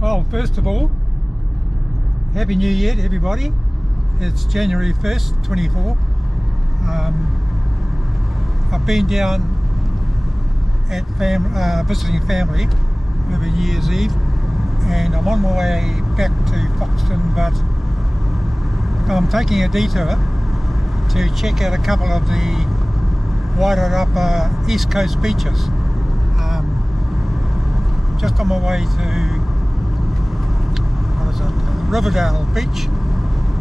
Well, first of all, Happy New Year to everybody. It's January 1st, 24. I've been down at visiting family over New Year's Eve, and I'm on my way back to Foxton, but I'm taking a detour to check out a couple of the Wairarapa East Coast beaches. Just on my way to Riverdale Beach,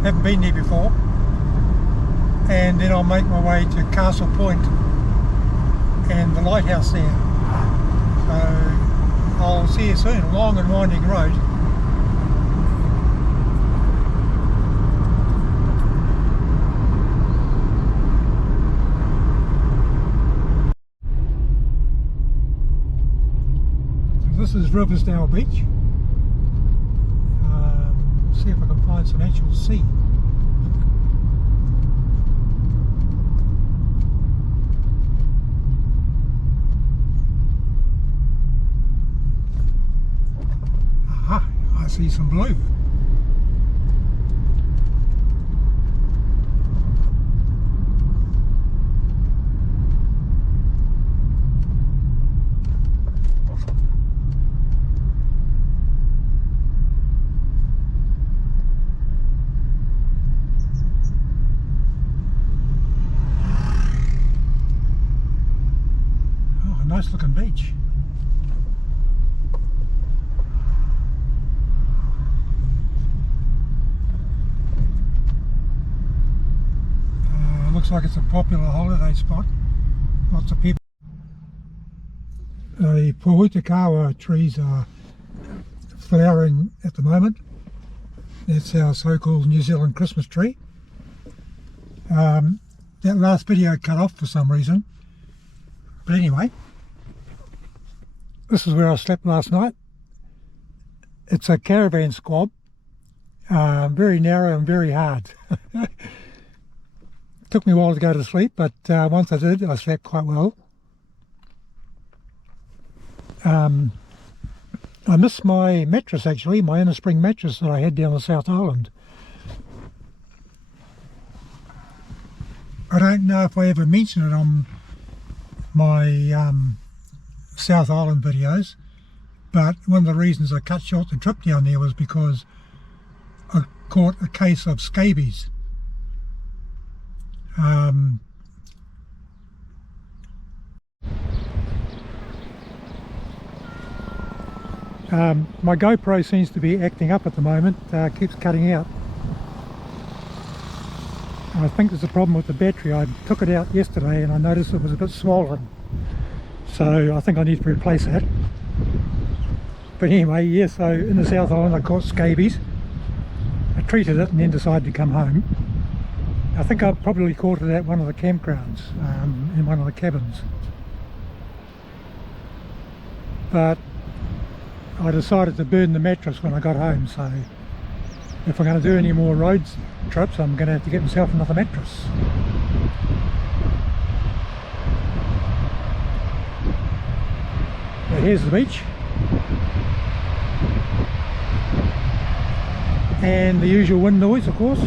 haven't been there before, and then I'll make my way to Castle Point and the Lighthouse there. So I'll see you soon. A long and winding road. So this is Riverdale Beach. See if I can find some actual sea. Aha, I see some blue. Nice looking beach. Looks like it's a popular holiday spot. Lots of people. The Pohutakawa trees are flowering at the moment. That's our so-called New Zealand Christmas tree. That last video cut off for some reason. But anyway, this is where I slept last night. It's a caravan squab, very narrow and very hard. Took me a while to go to sleep, but once I did, I slept quite well. I missed my mattress actually, my inner spring mattress that I had down the South Island. I don't know if I ever mentioned it on my South Island videos, but one of the reasons I cut short the trip down there was because I caught a case of scabies. My GoPro seems to be acting up at the moment, keeps cutting out. I think there's a problem with the battery. I took it out yesterday and I noticed it was a bit swollen, so I think I need to replace that. But anyway, yeah, so in the South Island I caught scabies. I treated it and then decided to come home. I think I probably caught it at one of the campgrounds, in one of the cabins. But I decided to burn the mattress when I got home, so if I'm going to do any more road trips, I'm going to have to get myself another mattress. But here's the beach. And the usual wind noise, of course.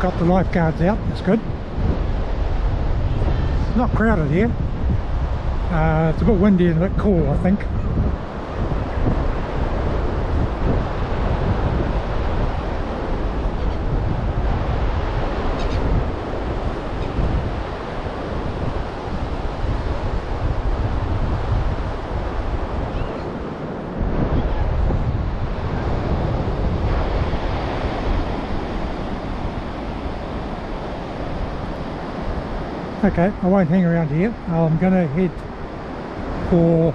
Got the lifeguards out, that's good. Not crowded here. It's a bit windy and a bit cool, I think. Okay, I won't hang around here. I'm going to head for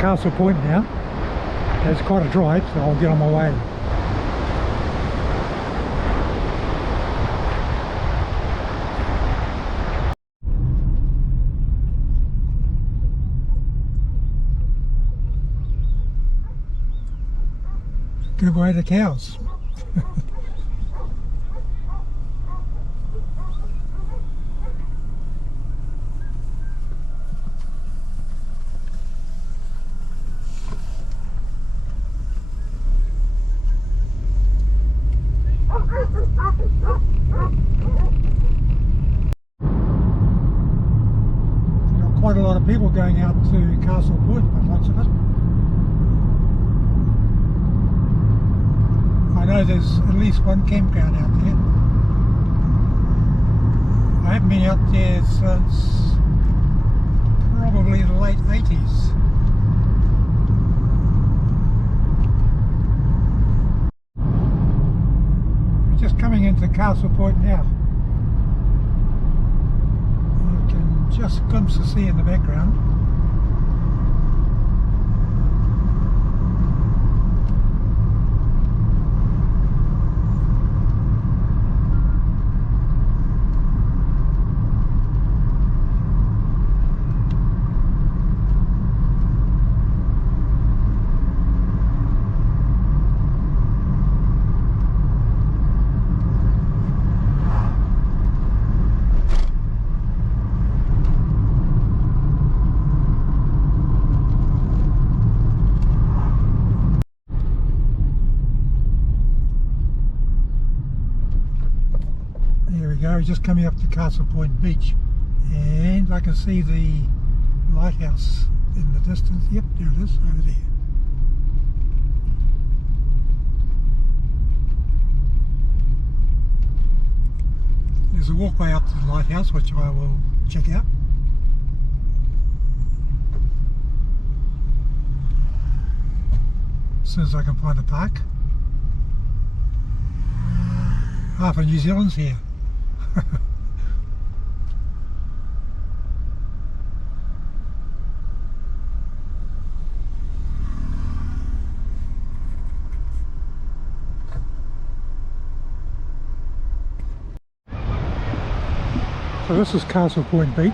Castle Point now. It's quite a drive, so I'll get on my way. Give away the cows. Quite a lot of people going out to Castle Point by the looks of it. I know there's at least one campground out there. I haven't been out there since probably the late 80s. We're just coming into Castle Point now. You can just glimpse the sea in the background. We're just coming up to Castle Point Beach, and I can see the lighthouse in the distance. Yep, there it is, over there. There's a walkway up to the lighthouse which I will check out. As soon as I can find a park. Half of New Zealand's here. So this is Castle Point Beach.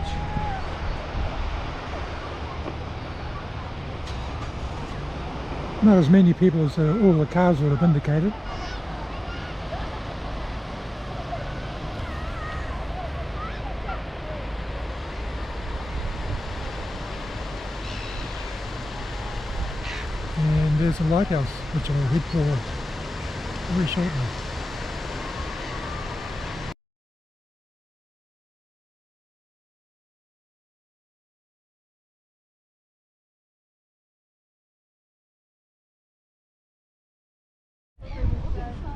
Not as many people as all the cars would have indicated. And there's a lighthouse which I'll head for very shortly.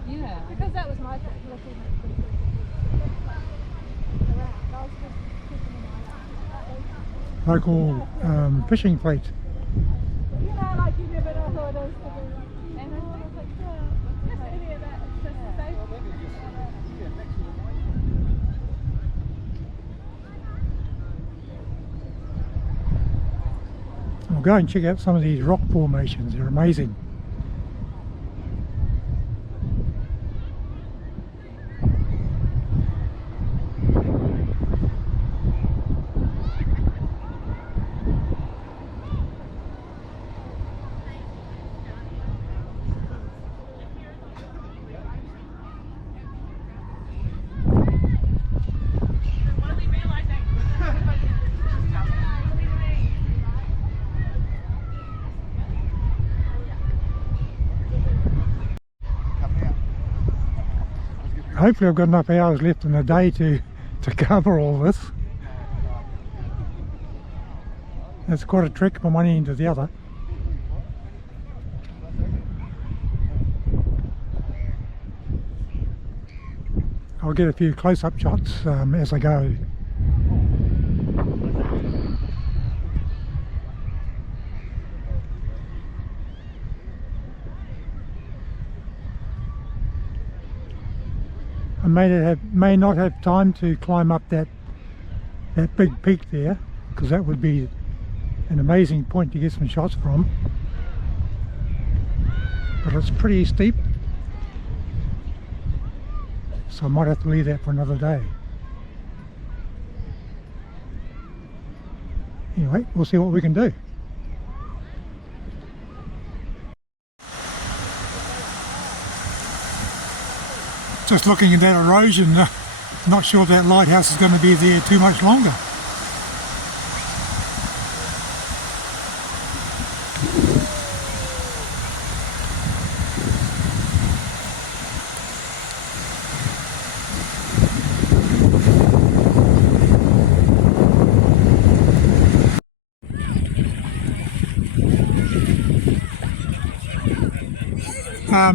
Yeah, because that was my looking at Local fishing fleet. you know, like you never know who it is to be. And I was like, yeah, just any of that. It's just safe. I'll go and check out some of these rock formations. They're amazing. Hopefully I've got enough hours left in the day to cover all this. It's quite a trek from one end to the other. I'll get a few close-up shots as I go. I may not have time to climb up that big peak there, because that would be an amazing point to get some shots from. But it's pretty steep, so I might have to leave that for another day. Anyway, we'll see what we can do. Just looking at that erosion, not sure that lighthouse is going to be there too much longer.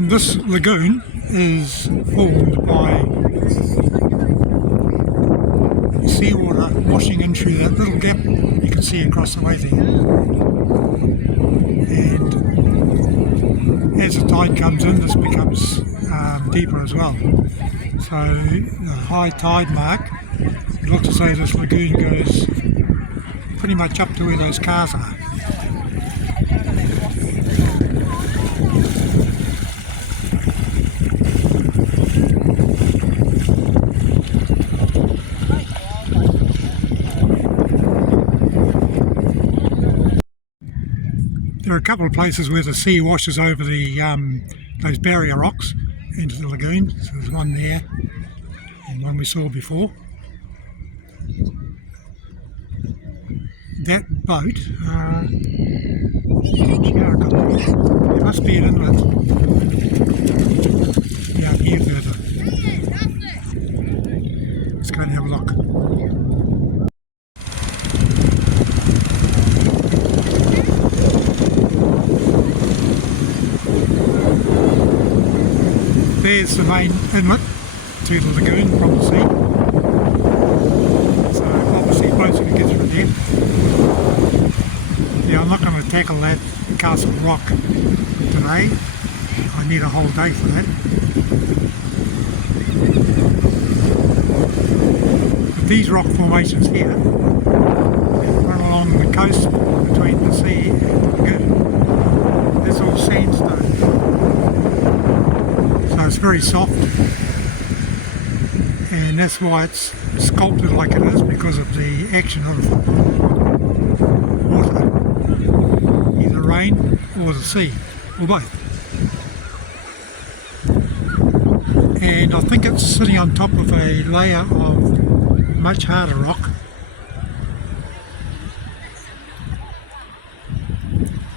This lagoon is formed by seawater washing in through that little gap you can see across the way there. And as the tide comes in, this becomes deeper as well. So the high tide mark, it looks as though this lagoon goes pretty much up to where those cars are. There are a couple of places where the sea washes over the those barrier rocks into the lagoon. So there's one there and one we saw before. That boat, there must be an inlet down here further. Let's go and have a look. There's the main inlet to the lagoon from the sea. So obviously boats can get through there. Yeah, I'm not going to tackle that Castle Rock today. I need a whole day for that. But these rock formations here run along the coast between the sea and the lagoon. It's all sandstone. So it's very soft, and that's why it's sculpted like it is, because of the action of water, either rain or the sea, or both. And I think it's sitting on top of a layer of much harder rock.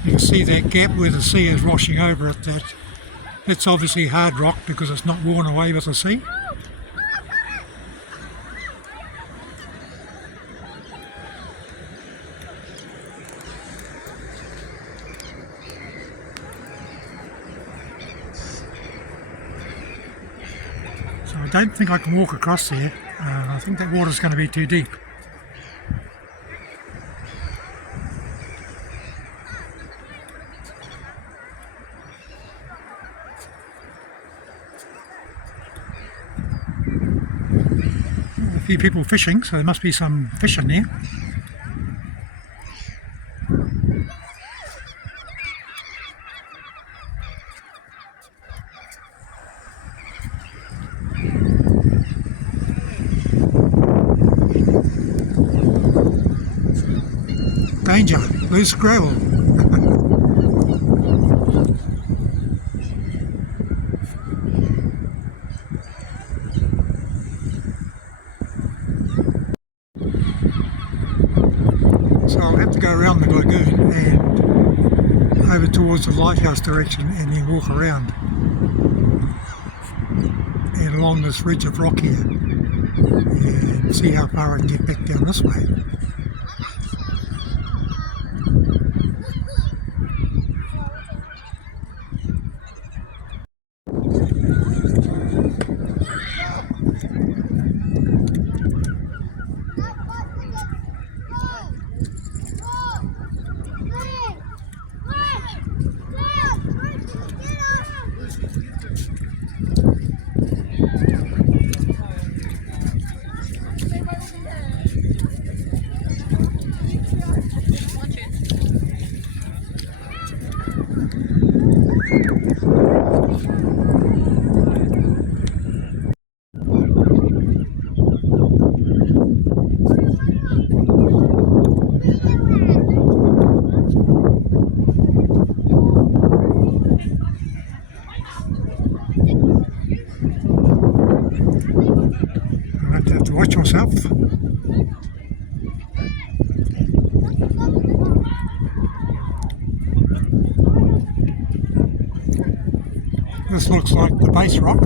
You can see that gap where the sea is washing over it. That's obviously hard rock because it's not worn away with the sea. So I don't think I can walk across there. I think that water's going to be too deep. A few people fishing, so there must be some fish in there. Danger, loose gravel. So I'll have to go around the lagoon and over towards the Lighthouse direction and then walk around and along this ridge of rock here and see how far I can get back down this way. You have to watch yourself. This looks like the base rock.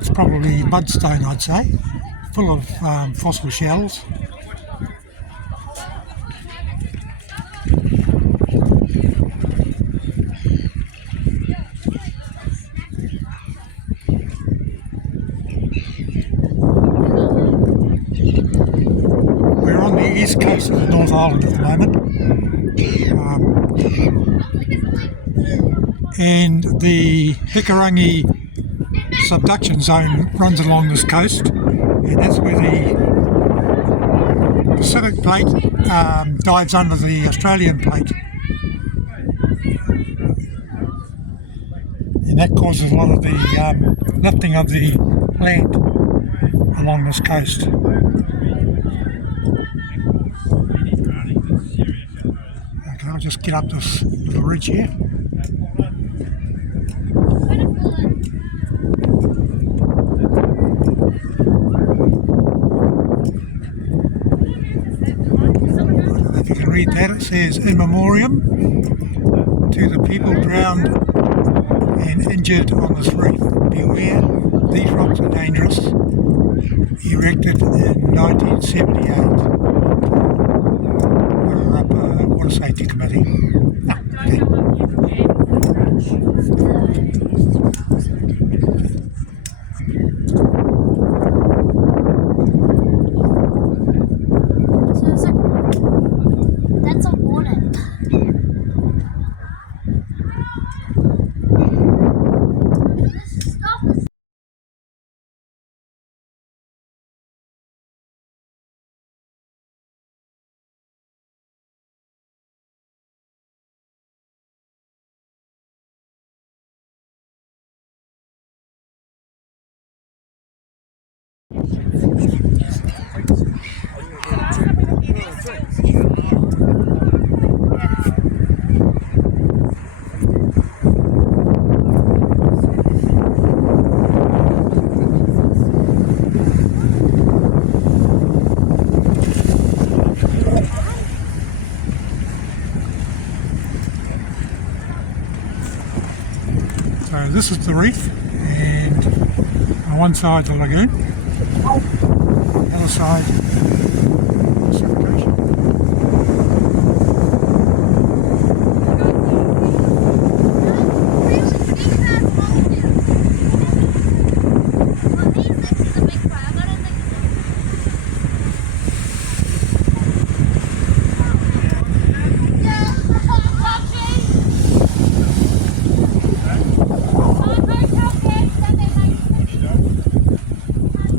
It's probably mudstone, I'd say, full of fossil shells. We're on the east coast of the North Island at the moment, and the Hikurangi subduction zone runs along this coast, and that's where the Pacific plate dives under the Australian plate, and that causes a lot of the lifting of the land along this coast. Okay, I'll just get up this little ridge here. If you can read that, it says in memoriam to the people drowned and injured on this reef. Beware, these rocks are dangerous. Erected in 1978. Wairarapa Water Safety Committee. No, okay. That's a water. So this is the reef, and on one side the lagoon, on the other side Pacific Ocean.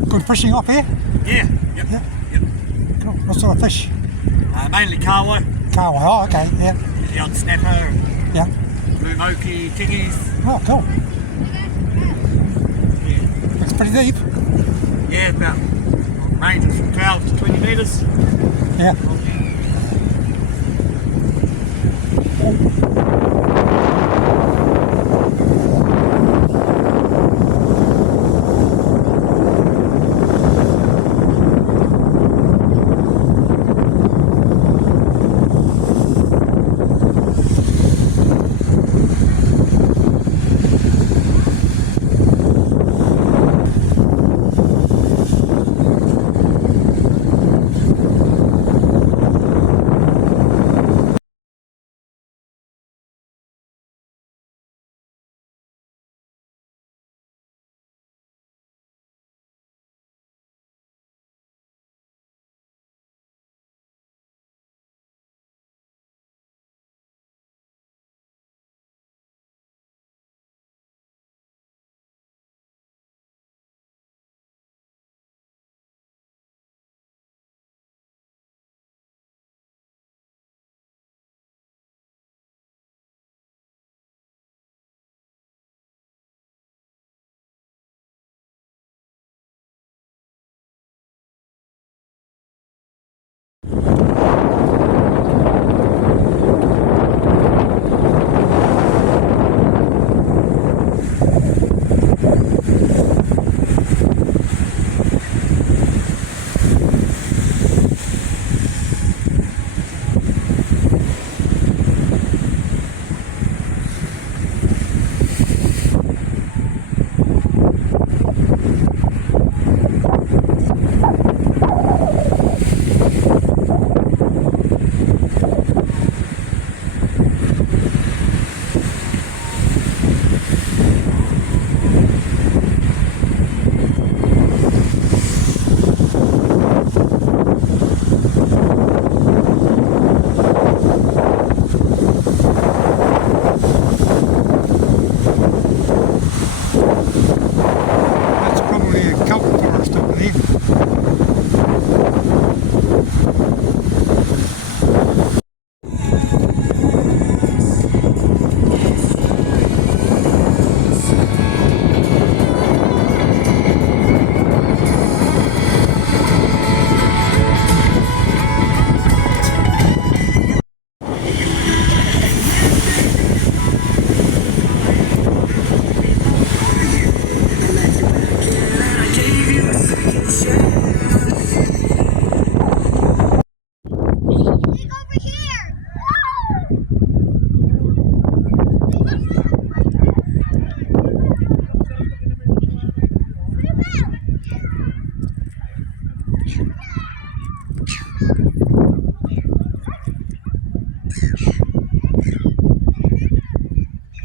Good fishing up here? Yeah, yep, Yeah. yep. Cool. What sort of fish? Mainly kawa, Carway, oh okay, yeah, the odd snapper, yeah. blue moki, tiggies. Oh cool. Looks pretty deep. Yeah, about ranges from 12 to 20 metres. Yeah.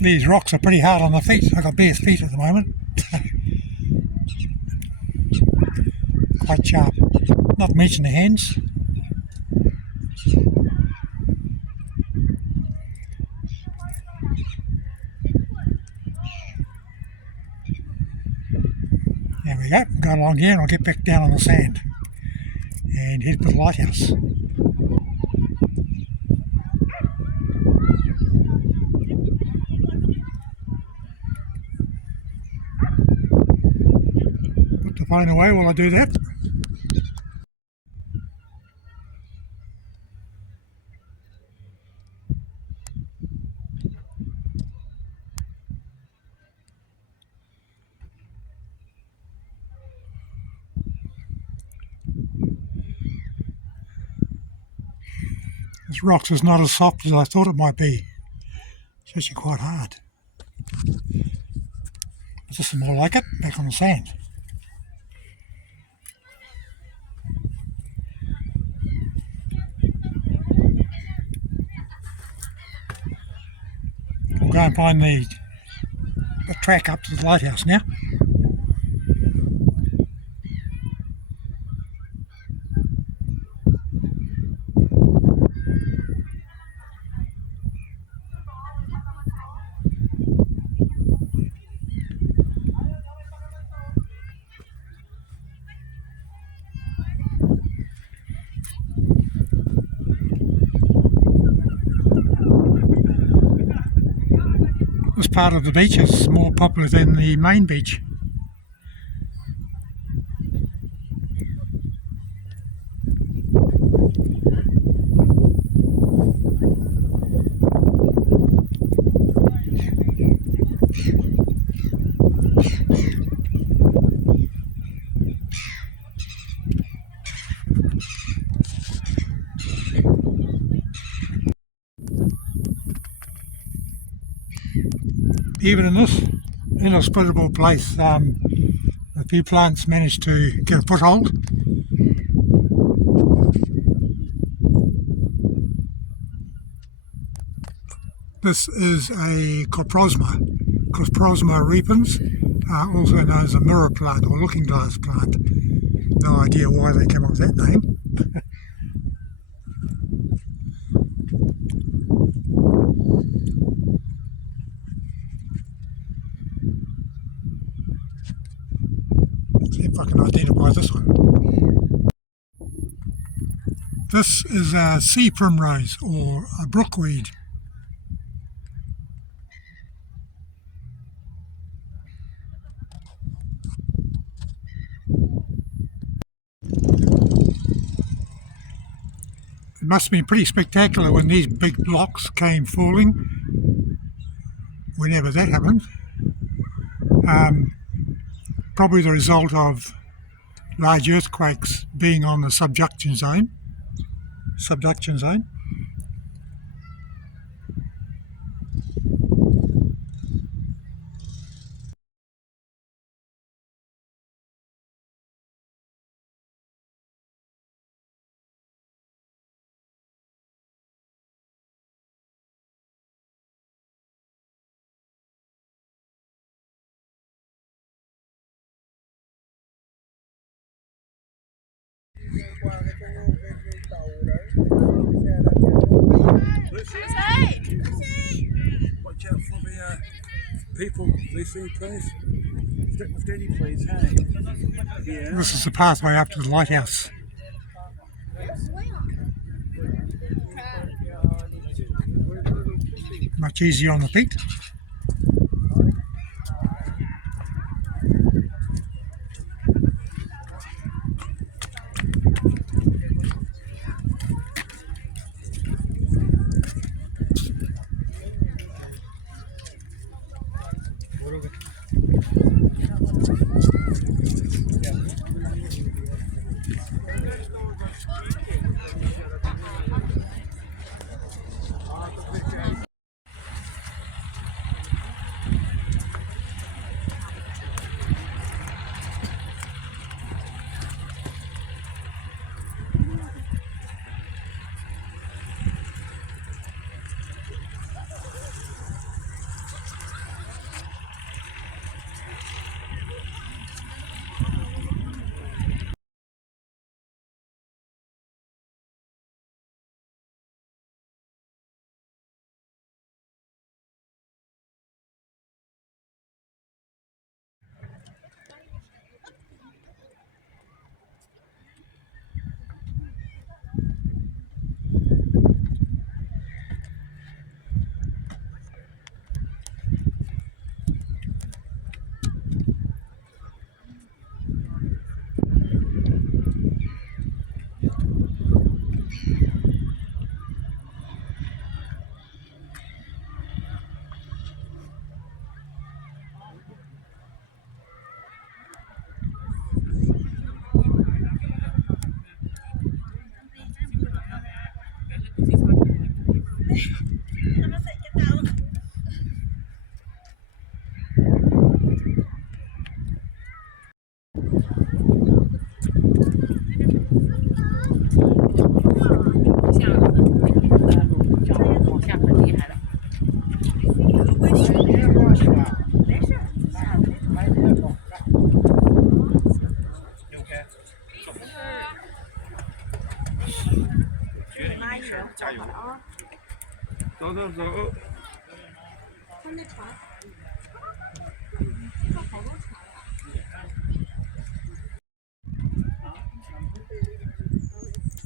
These rocks are pretty hard on the feet. I've got bare feet at the moment. Quite sharp. Not to mention the hands. There we go. Go along here and I'll get back down on the sand and head for the lighthouse. Put the phone away while I do that. This rocks is not as soft as I thought it might be. It's actually quite hard. But this is more like it, back on the sand. We'll go and find the track up to the lighthouse now. This part of the beach is more popular than the main beach. Even in this inhospitable place, a few plants managed to get a foothold. This is a Coprosma repens, also known as a mirror plant or looking glass plant. No idea why they came up with that name. See if I can identify this one. This is a sea primrose or a brookweed. It must have been pretty spectacular when these big blocks came falling, whenever that happened. Probably the result of large earthquakes being on the subduction zone. Watch out for the people they see, please. Stick with Daddy, please, hey? Yeah. This is the pathway up to the lighthouse. Much easier on the feet.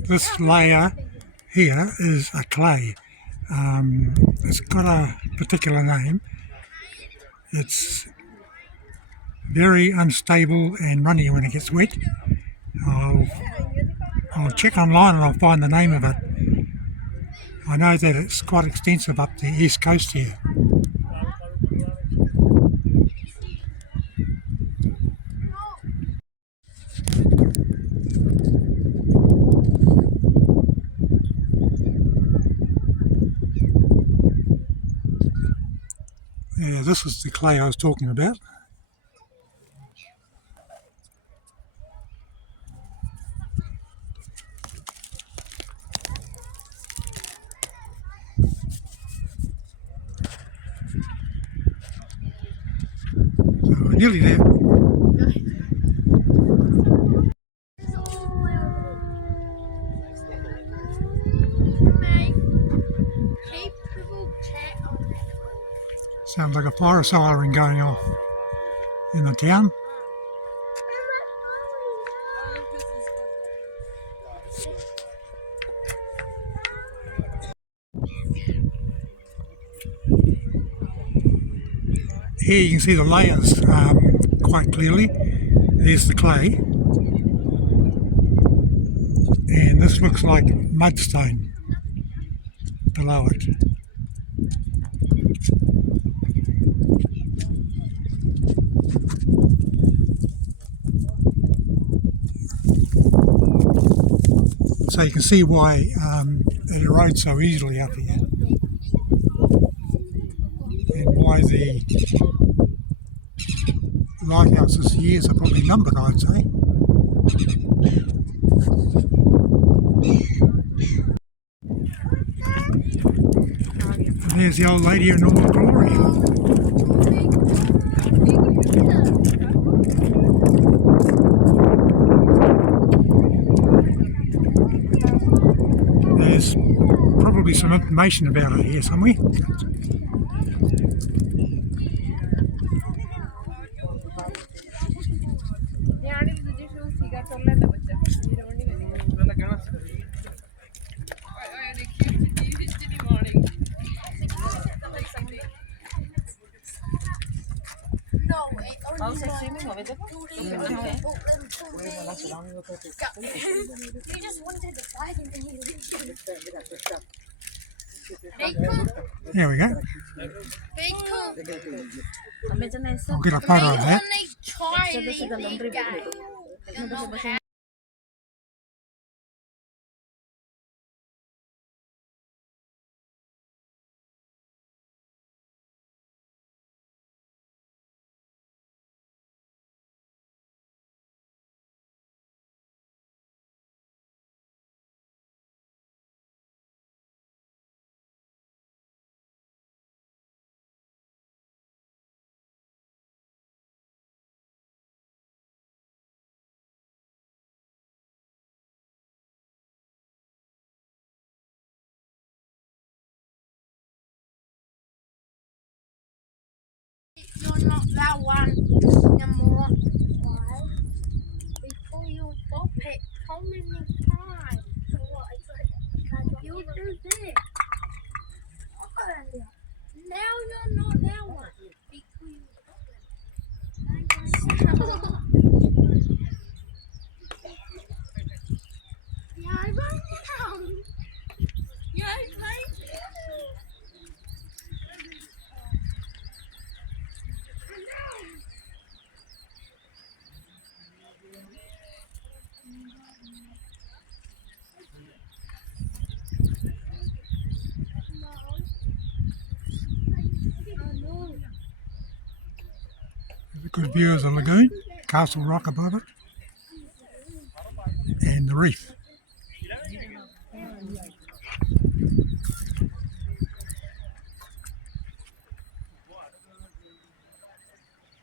This layer here is a clay. It's got a particular name. It's very unstable and runny when it gets wet. I'll check online and I'll find the name of it. I know that it's quite extensive up the east coast here. Yeah, this is the clay I was talking about. So we're nearly there. Sounds like a fire siren going off in the town. Here you can see the layers quite clearly. There's the clay, and this looks like mudstone below it. So you can see why it erodes so easily up here, and why the Lighthouse's years are probably numbered, I'd say. And there's the old lady in all glory. There's probably some information about it here somewhere. Vamos a streaming over there? Okay. We just wanted to buy them and he There we go. I'll get a photo of that. You're not that one anymore. Why? Because you stop it so many times. So what? You do this. Now you're not that one. Because you stop it. Yeah, I wrote it down. Yeah, I wrote it down. There's a good view of the lagoon, Castle Rock above it, and the reef.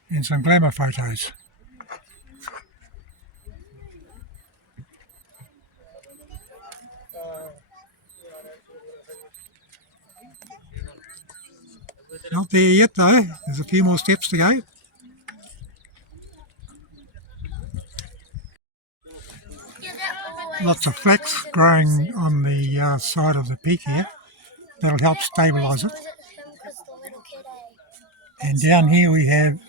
And some glamour photos. Not there yet though, there's a few more steps to go. Lots of flax growing on the side of the peak here. That'll help stabilise it. And down here we have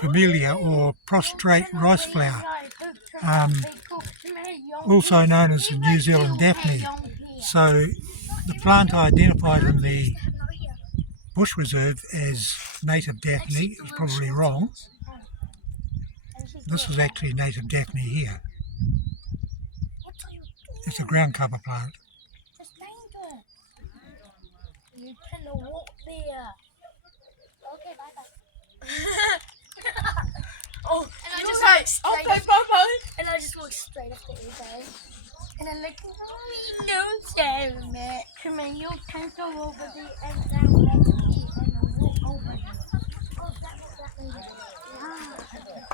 Pamelia or prostrate rice flower, also known as the New Zealand Daphne. So the plant I identified in the bush reserve as native Daphne is probably wrong. This is actually native Daphne here. It's a ground cover plant. You cannot walk there. Okay, bye-bye. Oh, and I just like straight up, and I just walked straight up the eBay. And I'm like, oh, don't stare at me. Come on, you can go over there and down next to me and I'll walk over there. Oh, that's what that means. Yeah.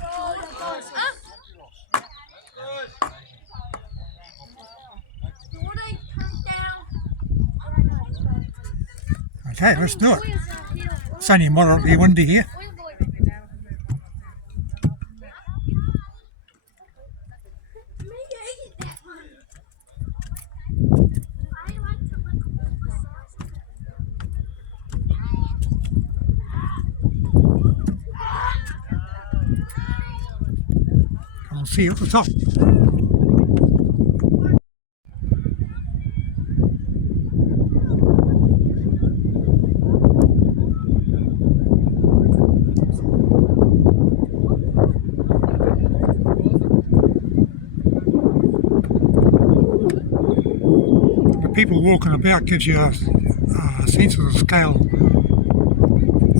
Oh, the boss. Would I come down? Okay, let's do it. It's only moderately windy here. I'll see you at the top. The people walking about gives you a sense of the scale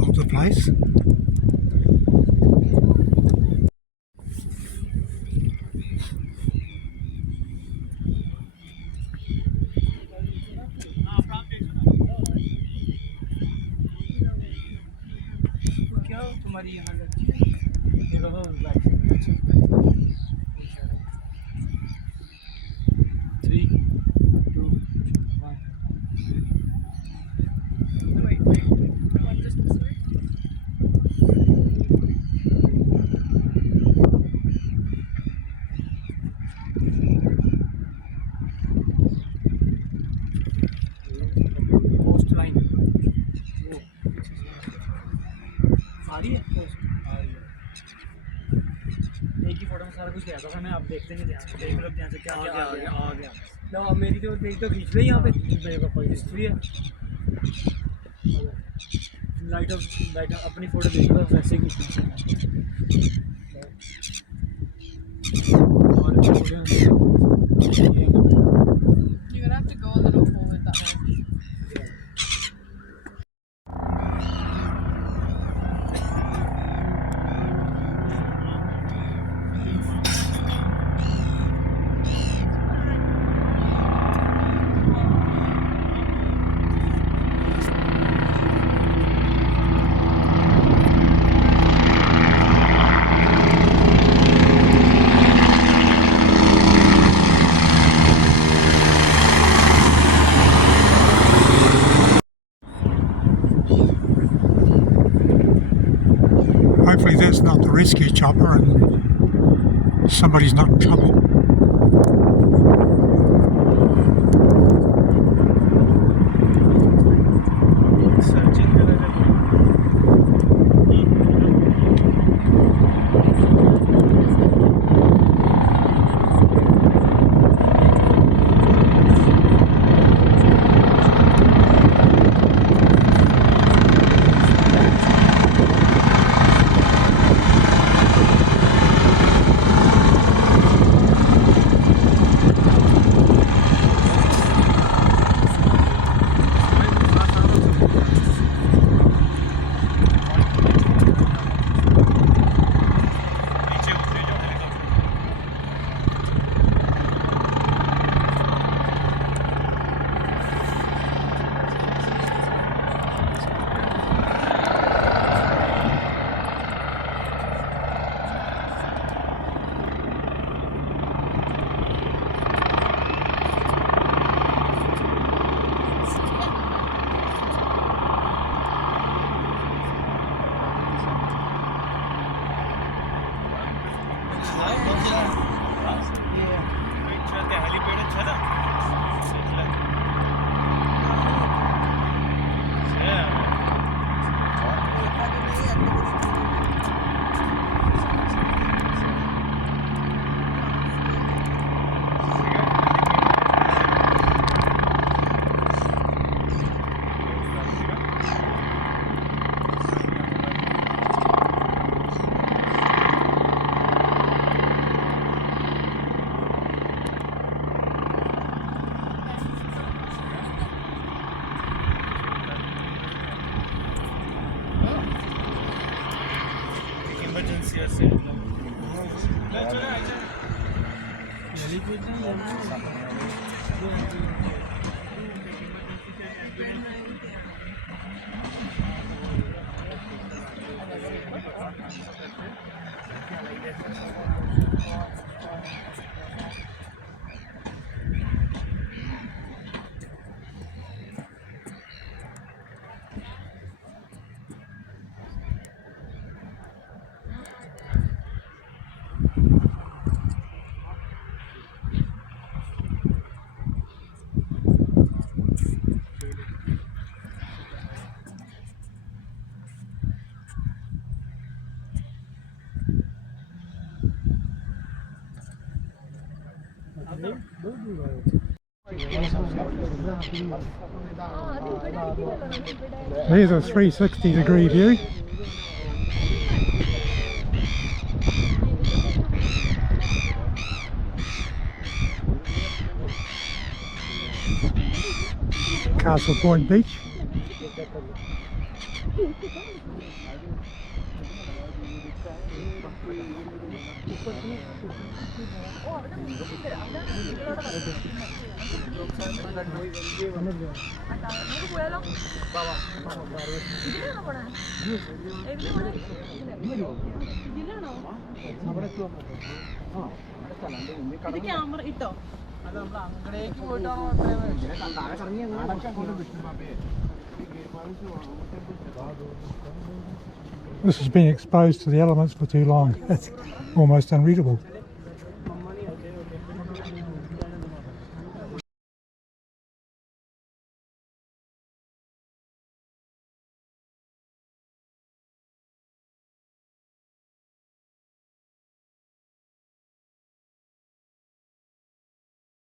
of the place. एक ही photo में सारा कुछ गया था मैं आप देखते नहीं ध्यान से देख लो ध्यान से क्या आ गया लो अब मेरी तो देख तो खींच लो यहाँ पे मेरे पापा की हिस्ट्री है लाइट अपनी फोटो देख लो वैसे ही You're gonna have to go a little forward that way. Hopefully that's not the rescue chopper and somebody's not in trouble. There's a 360-degree view. Castle Point Beach. Camera ഇട്ടോ അത് നമ്മൾ അങ്ങടേക്ക് പോയിട്ടാണോ This has been exposed to the elements for too long. It's almost unreadable.